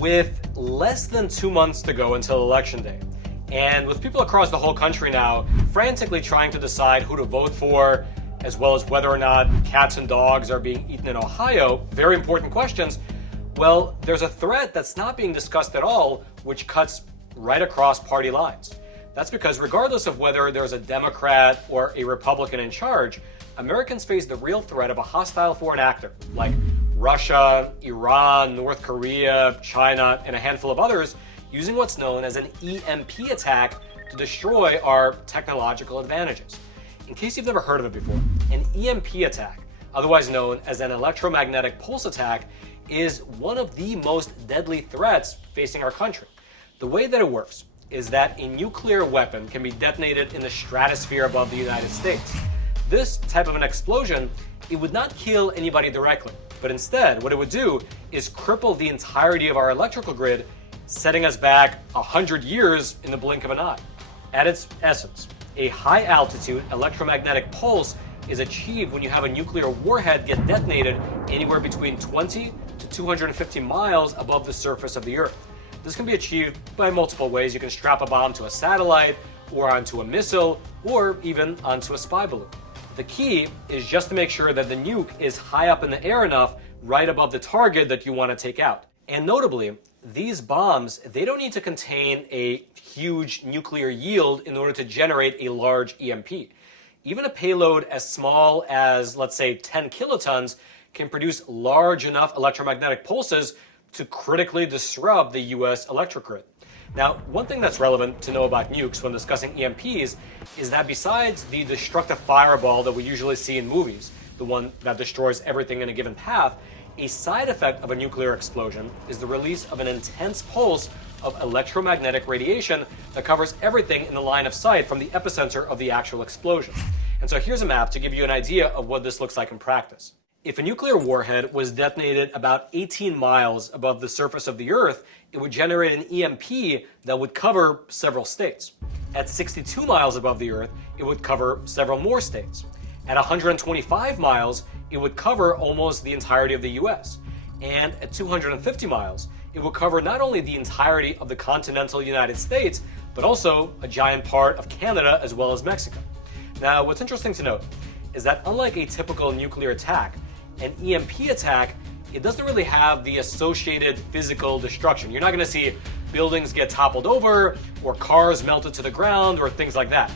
With less than 2 months to go until Election Day, and with people across the whole country now frantically trying to decide who to vote for, as well as whether or not cats and dogs are being eaten in Ohio, very important questions, well, there's a threat that's not being discussed at all, which cuts right across party lines. That's because regardless of whether there's a Democrat or a Republican in charge, Americans face the real threat of a hostile foreign actor, like Russia, Iran, North Korea, China, and a handful of others, using what's known as an EMP attack to destroy our technological advantages. In case you've never heard of it before, an EMP attack, otherwise known as an electromagnetic pulse attack, is one of the most deadly threats facing our country. The way that it works is that a nuclear weapon can be detonated in the stratosphere above the United States. This type of an explosion, it would not kill anybody directly, but instead what it would do is cripple the entirety of our electrical grid, setting us back 100 years in the blink of an eye. At its essence, a high-altitude electromagnetic pulse is achieved when you have a nuclear warhead get detonated anywhere between 20 to 250 miles above the surface of the Earth. This can be achieved by multiple ways. You can strap a bomb to a satellite, or onto a missile, or even onto a spy balloon. The key is just to make sure that the nuke is high up in the air enough, right above the target that you want to take out. And notably, these bombs, they don't need to contain a huge nuclear yield in order to generate a large EMP. Even a payload as small as, let's say, 10 kilotons can produce large enough electromagnetic pulses to critically disrupt the US electric grid. Now, one thing that's relevant to know about nukes when discussing EMPs is that besides the destructive fireball that we usually see in movies, the one that destroys everything in a given path, a side effect of a nuclear explosion is the release of an intense pulse of electromagnetic radiation that covers everything in the line of sight from the epicenter of the actual explosion. And so here's a map to give you an idea of what this looks like in practice. If a nuclear warhead was detonated about 18 miles above the surface of the Earth, it would generate an EMP that would cover several states. At 62 miles above the Earth, it would cover several more states. At 125 miles, it would cover almost the entirety of the US. And at 250 miles, it would cover not only the entirety of the continental United States, but also a giant part of Canada as well as Mexico. Now, what's interesting to note is that unlike a typical nuclear attack, an EMP attack, it doesn't really have the associated physical destruction. You're not going to see buildings get toppled over or cars melted to the ground or things like that.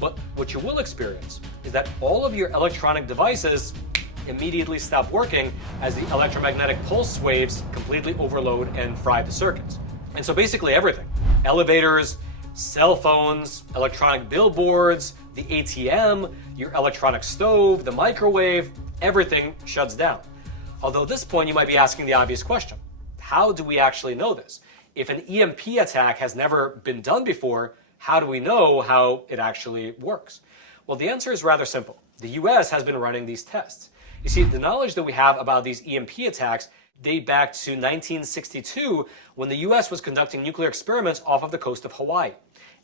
But what you will experience is that all of your electronic devices immediately stop working as the electromagnetic pulse waves completely overload and fry the circuits. And so basically everything, elevators, cell phones, electronic billboards, the ATM, your electronic stove, the microwave, everything shuts down. Although at this point you might be asking the obvious question, how do we actually know this? If an EMP attack has never been done before, how do we know how it actually works? Well, the answer is rather simple. The US has been running these tests. You see, the knowledge that we have about these EMP attacks date back to 1962 when the US was conducting nuclear experiments off of the coast of Hawaii.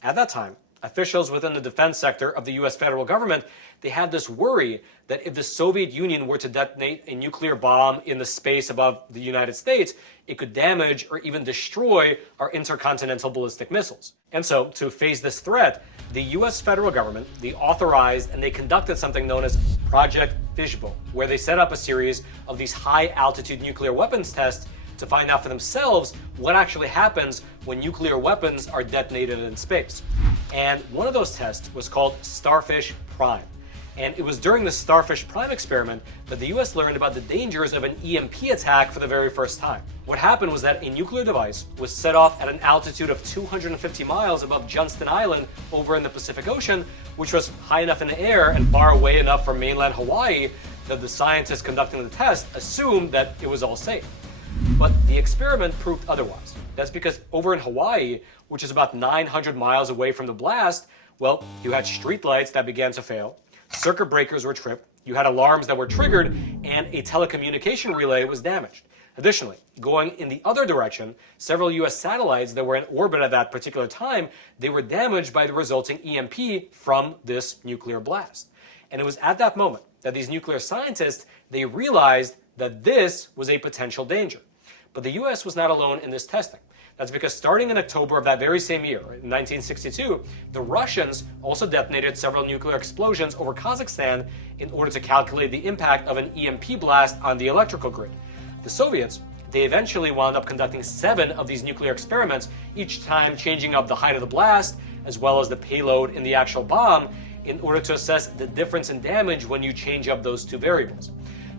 At that time, officials within the defense sector of the US federal government, they had this worry that if the Soviet Union were to detonate a nuclear bomb in the space above the United States, it could damage or even destroy our intercontinental ballistic missiles. And so, to face this threat, the US federal government, they authorized and they conducted something known as Project Fishbowl, where they set up a series of these high-altitude nuclear weapons tests to find out for themselves what actually happens when nuclear weapons are detonated in space. And one of those tests was called Starfish Prime. And it was during the Starfish Prime experiment that the US learned about the dangers of an EMP attack for the very first time. What happened was that a nuclear device was set off at an altitude of 250 miles above Johnston Island over in the Pacific Ocean, which was high enough in the air and far away enough from mainland Hawaii that the scientists conducting the test assumed that it was all safe. But the experiment proved otherwise. That's because over in Hawaii, which is about 900 miles away from the blast, well, you had streetlights that began to fail, circuit breakers were tripped, you had alarms that were triggered, and a telecommunication relay was damaged. Additionally, going in the other direction, several US satellites that were in orbit at that particular time, they were damaged by the resulting EMP from this nuclear blast. And it was at that moment that these nuclear scientists, they realized that this was a potential danger. But the US was not alone in this testing. That's because starting in October of that very same year, in 1962, the Russians also detonated several nuclear explosions over Kazakhstan in order to calculate the impact of an EMP blast on the electrical grid. The Soviets, they eventually wound up conducting 7 of these nuclear experiments, each time changing up the height of the blast, as well as the payload in the actual bomb, in order to assess the difference in damage when you change up those 2 variables.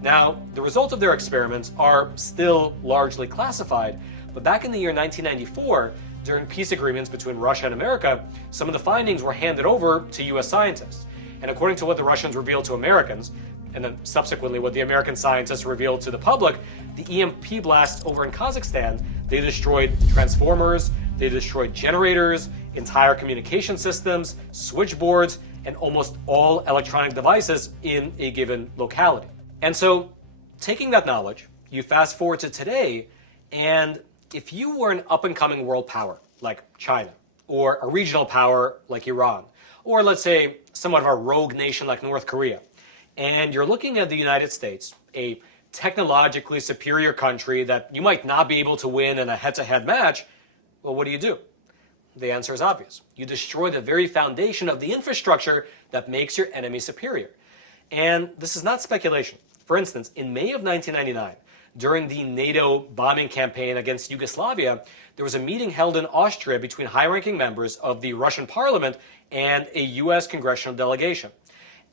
Now, the results of their experiments are still largely classified, but back in the year 1994, during peace agreements between Russia and America, some of the findings were handed over to US scientists. And according to what the Russians revealed to Americans, and then subsequently what the American scientists revealed to the public, the EMP blasts over in Kazakhstan, they destroyed transformers, they destroyed generators, entire communication systems, switchboards, and almost all electronic devices in a given locality. And so, taking that knowledge, you fast forward to today, and if you were an up-and-coming world power, like China, or a regional power like Iran, or let's say somewhat of a rogue nation like North Korea, and you're looking at the United States, a technologically superior country that you might not be able to win in a head-to-head match, well, what do? The answer is obvious. You destroy the very foundation of the infrastructure that makes your enemy superior. And this is not speculation. For instance, in May of 1999, during the NATO bombing campaign against Yugoslavia, there was a meeting held in Austria between high-ranking members of the Russian parliament and a U.S. congressional delegation.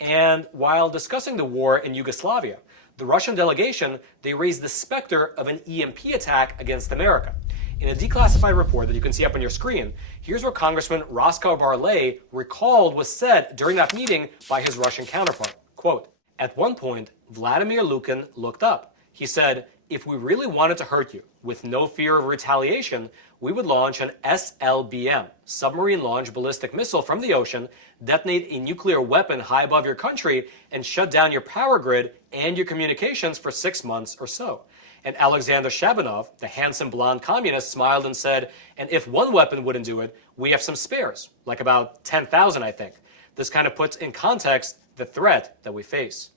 And while discussing the war in Yugoslavia, the Russian delegation, they raised the specter of an EMP attack against America. In a declassified report that you can see up on your screen, here's where Congressman Roscoe Barley recalled was said during that meeting by his Russian counterpart. Quote, "At one point, Vladimir Lukin looked up. He said, if we really wanted to hurt you, with no fear of retaliation, we would launch an SLBM, submarine launch ballistic missile from the ocean, detonate a nuclear weapon high above your country, and shut down your power grid and your communications for 6 months or so." And Alexander Shabanov, the handsome blonde communist, smiled and said, "And if one weapon wouldn't do it, we have some spares, like about 10,000, I think." This kind of puts in context the threat that we face.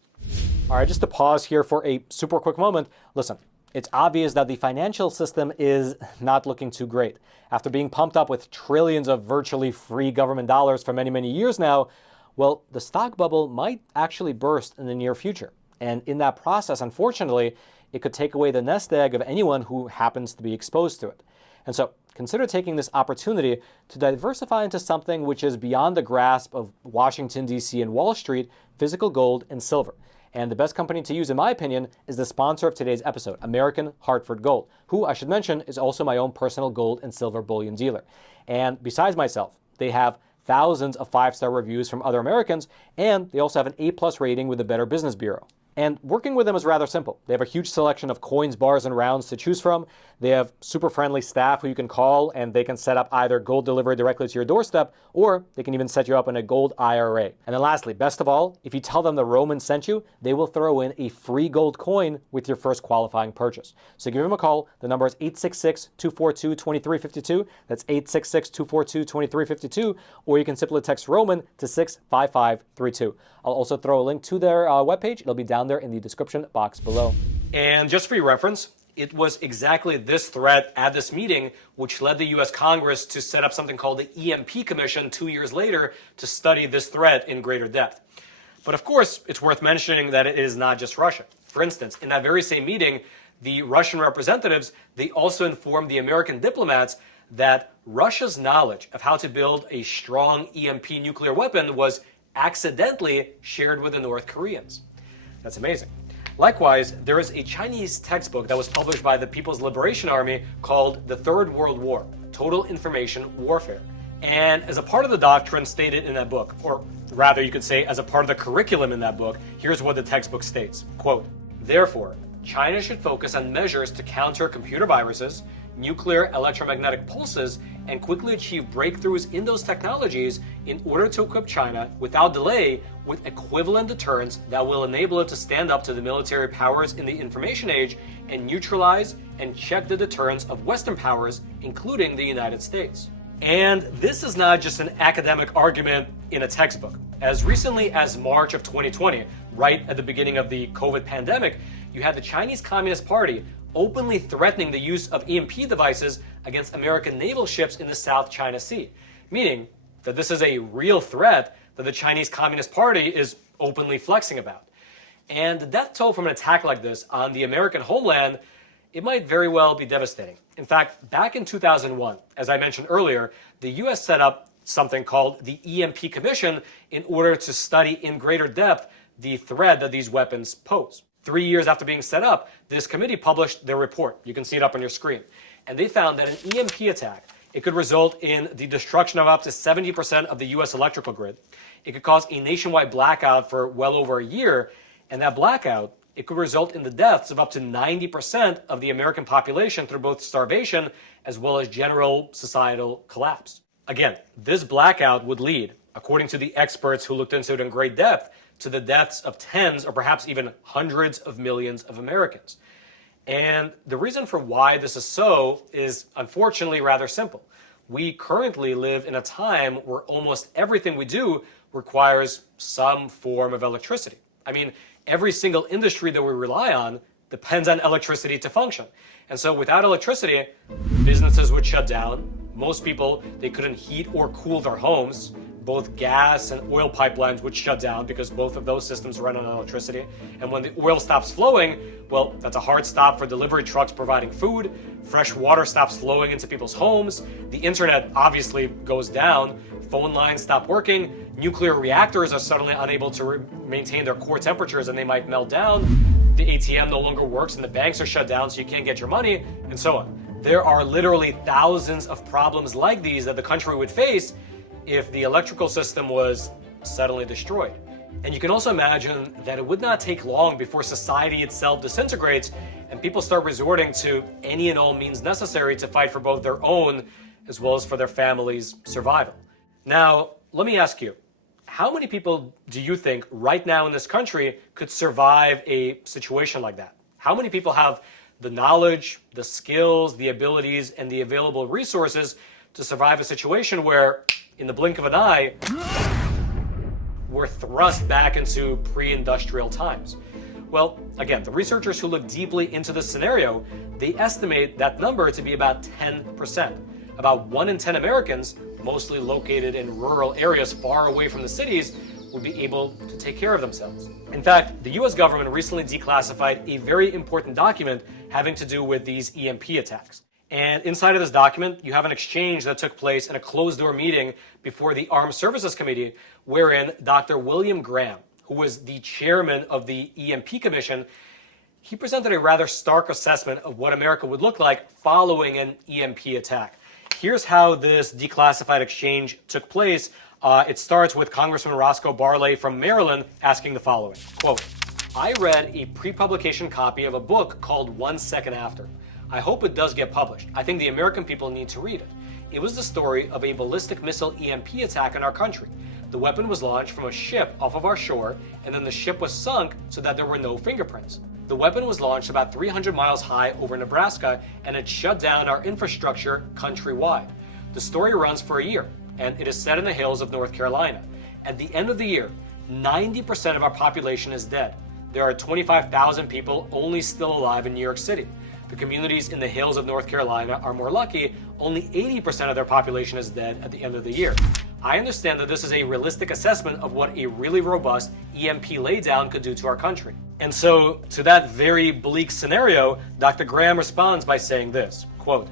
All right, just to pause here for a super quick moment. Listen, it's obvious that the financial system is not looking too great. After being pumped up with trillions of virtually free government dollars for many, many years now, well, the stock bubble might actually burst in the near future. And in that process, unfortunately, it could take away the nest egg of anyone who happens to be exposed to it. And so consider taking this opportunity to diversify into something which is beyond the grasp of Washington, D.C. and Wall Street, physical gold and silver. And the best company to use, in my opinion, is the sponsor of today's episode, American Hartford Gold, who I should mention is also my own personal gold and silver bullion dealer. And besides myself, they have thousands of 5-star reviews from other Americans, and they also have an A+ rating with the Better Business Bureau. And working with them is rather simple. They have a huge selection of coins, bars, and rounds to choose from. They have super friendly staff who you can call, and they can set up either gold delivery directly to your doorstep, or they can even set you up in a gold IRA. And then lastly, best of all, if you tell them the Roman sent you, they will throw in a free gold coin with your first qualifying purchase. So give them a call. The number is 866-242-2352. That's 866-242-2352. Or you can simply text Roman to 65532. I'll also throw a link to their webpage. It'll be down there in the description box below. And just for your reference, it was exactly this threat at this meeting which led the U.S. Congress to set up something called the EMP Commission 2 years later to study this threat in greater depth. But of course, it's worth mentioning that it is not just Russia. For instance, in that very same meeting, the Russian representatives, they also informed the American diplomats that Russia's knowledge of how to build a strong EMP nuclear weapon was accidentally shared with the North Koreans. That's amazing. Likewise, there is a Chinese textbook that was published by the People's Liberation Army called The Third World War, Total Information Warfare. And as a part of the doctrine stated in that book, or rather you could say as a part of the curriculum in that book, here's what the textbook states, quote, "Therefore, China should focus on measures to counter computer viruses, nuclear electromagnetic pulses, and quickly achieve breakthroughs in those technologies in order to equip China without delay with equivalent deterrence that will enable it to stand up to the military powers in the information age and neutralize and check the deterrence of Western powers, including the United States." And this is not just an academic argument in a textbook. As recently as March of 2020, right at the beginning of the COVID pandemic, you had the Chinese Communist Party openly threatening the use of EMP devices against American naval ships in the South China Sea, meaning that this is a real threat that the Chinese Communist Party is openly flexing about. And the death toll from an attack like this on the American homeland, it might very well be devastating. In fact, back in 2001, as I mentioned earlier, the US set up something called the EMP Commission in order to study in greater depth the threat that these weapons pose. 3 years after being set up, this committee published their report. You can see it up on your screen. And they found that an EMP attack, it could result in the destruction of up to 70% of the US electrical grid. It could cause a nationwide blackout for well over a year. And that blackout, it could result in the deaths of up to 90% of the American population through both starvation as well as general societal collapse. Again, this blackout would lead, according to the experts who looked into it in great depth, to the deaths of tens or perhaps even hundreds of millions of Americans. And the reason for why this is so is unfortunately rather simple. We currently live in a time where almost everything we do requires some form of electricity. I mean, every single industry that we rely on depends on electricity to function. And so without electricity, businesses would shut down. Most people, they couldn't heat or cool their homes. Both gas and oil pipelines would shut down because both of those systems run on electricity. And when the oil stops flowing, well, that's a hard stop for delivery trucks providing food. Fresh water stops flowing into people's homes. The internet obviously goes down. Phone lines stop working. Nuclear reactors are suddenly unable to maintain their core temperatures and they might melt down. The ATM no longer works and the banks are shut down so you can't get your money, and so on. There are literally thousands of problems like these that the country would face if the electrical system was suddenly destroyed. And you can also imagine that it would not take long before society itself disintegrates and people start resorting to any and all means necessary to fight for both their own as well as for their family's survival. Now, let me ask you, how many people do you think right now in this country could survive a situation like that? How many people have the knowledge, the skills, the abilities, and the available resources to survive a situation where, in the blink of an eye, we're thrust back into pre-industrial times? Well, again, the researchers who look deeply into this scenario, they estimate that number to be about 10%. About 1 in 10 Americans, mostly located in rural areas far away from the cities, would be able to take care of themselves. In fact, the US government recently declassified a very important document having to do with these EMP attacks. And inside of this document, you have an exchange that took place in a closed-door meeting before the Armed Services Committee, wherein Dr. William Graham, who was the chairman of the EMP Commission, he presented a rather stark assessment of what America would look like following an EMP attack. Here's how this declassified exchange took place. It starts with Congressman Roscoe Barley from Maryland asking the following, quote, "I read a pre-publication copy of a book called 1 Second After. I hope it does get published. I think the American people need to read it. It was the story of a ballistic missile EMP attack in our country. The weapon was launched from a ship off of our shore, and then the ship was sunk so that there were no fingerprints. The weapon was launched about 300 miles high over Nebraska, and it shut down our infrastructure countrywide. The story runs for a year, and it is set in the hills of North Carolina. At the end of the year, 90% of our population is dead. There are 25,000 people only still alive in New York City. The communities in the hills of North Carolina are more lucky. Only 80% of their population is dead at the end of the year. I understand that this is a realistic assessment of what a really robust EMP laydown could do to our country." And so, to that very bleak scenario, Dr. Graham responds by saying this, quote,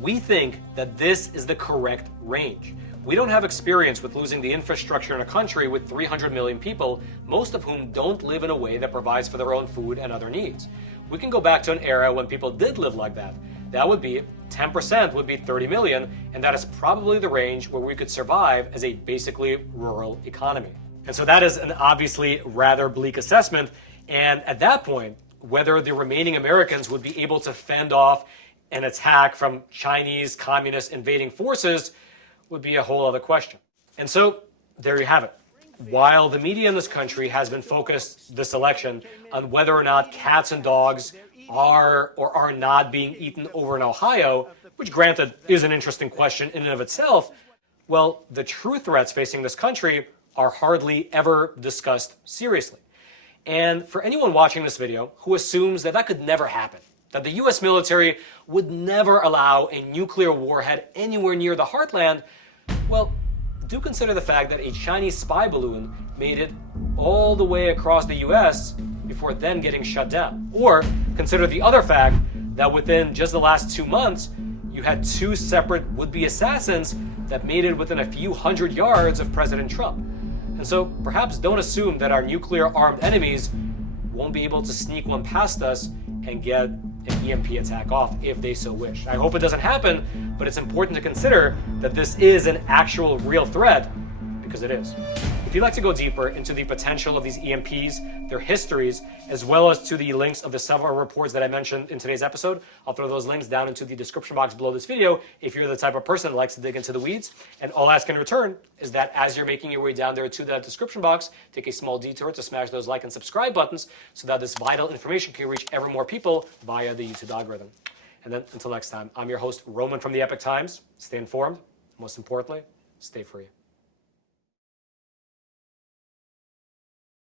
"We think that this is the correct range. We don't have experience with losing the infrastructure in a country with 300 million people, most of whom don't live in a way that provides for their own food and other needs. We can go back to an era when people did live like that. That would be 10% would be 30 million, and that is probably the range where we could survive as a basically rural economy." And so that is an obviously rather bleak assessment. And at that point, whether the remaining Americans would be able to fend off an attack from Chinese communist invading forces would be a whole other question. And so there you have it. While the media in this country has been focused this election on whether or not cats and dogs are or are not being eaten over in Ohio, which granted is an interesting question in and of itself, well, the true threats facing this country are hardly ever discussed seriously. And for anyone watching this video who assumes that that could never happen, that the US military would never allow a nuclear warhead anywhere near the heartland, well, do consider the fact that a Chinese spy balloon made it all the way across the US before then getting shut down. Or consider the other fact that within just the last 2 months, you had 2 separate would-be assassins that made it within a few hundred yards of President Trump. And so perhaps don't assume that our nuclear-armed enemies won't be able to sneak one past us and get an EMP attack off if they so wish. I hope it doesn't happen, but it's important to consider that this is an actual real threat, because it is. If you'd like to go deeper into the potential of these EMPs, their histories, as well as to the links of the several reports that I mentioned in today's episode, I'll throw those links down into the description box below this video if you're the type of person that likes to dig into the weeds. And all I ask in return is that as you're making your way down there to that description box, take a small detour to smash those like and subscribe buttons so that this vital information can reach ever more people via the YouTube algorithm. And then until next time, I'm your host, Roman from the Epoch Times. Stay informed. Most importantly, stay free.